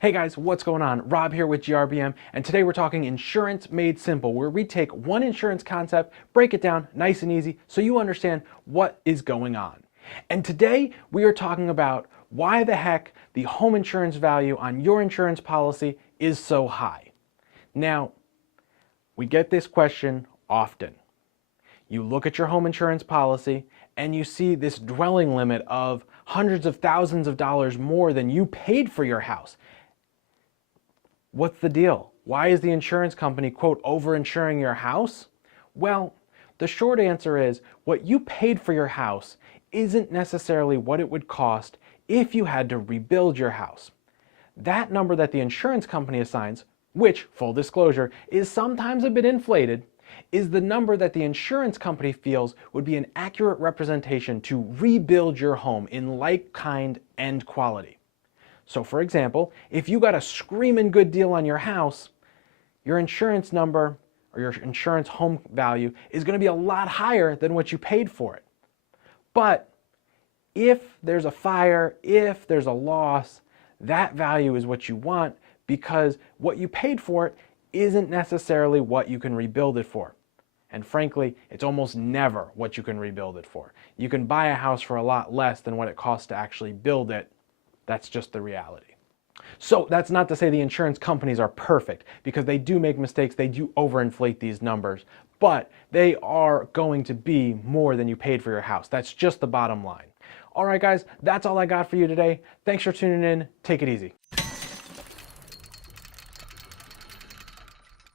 Hey guys, what's going on? Rob here with GRBM, and today we're talking insurance made simple, where we take one insurance concept, break it down nice and easy so you understand what is going on. And today we are talking about why the heck the home insurance value on your insurance policy is so high. Now, we get this question often. You look at your home insurance policy and you see this dwelling limit of hundreds of thousands of dollars more than you paid for your house. What's the deal? Why is the insurance company, quote, overinsuring your house? Well, the short answer is what you paid for your house isn't necessarily what it would cost if you had to rebuild your house. That number that the insurance company assigns, which, full disclosure, is sometimes a bit inflated, is the number that the insurance company feels would be an accurate representation to rebuild your home in like kind and quality. So for example, if you got a screaming good deal on your house, your insurance number or your insurance home value is going to be a lot higher than what you paid for it. But if there's a fire, if there's a loss, that value is what you want because what you paid for it isn't necessarily what you can rebuild it for. And frankly, it's almost never what you can rebuild it for. You can buy a house for a lot less than what it costs to actually build it. That's just the reality. So that's not to say the insurance companies are perfect, because they do make mistakes, they do overinflate these numbers, but they are going to be more than you paid for your house. That's just the bottom line. All right, guys, that's all I got for you today. Thanks for tuning in. Take it easy.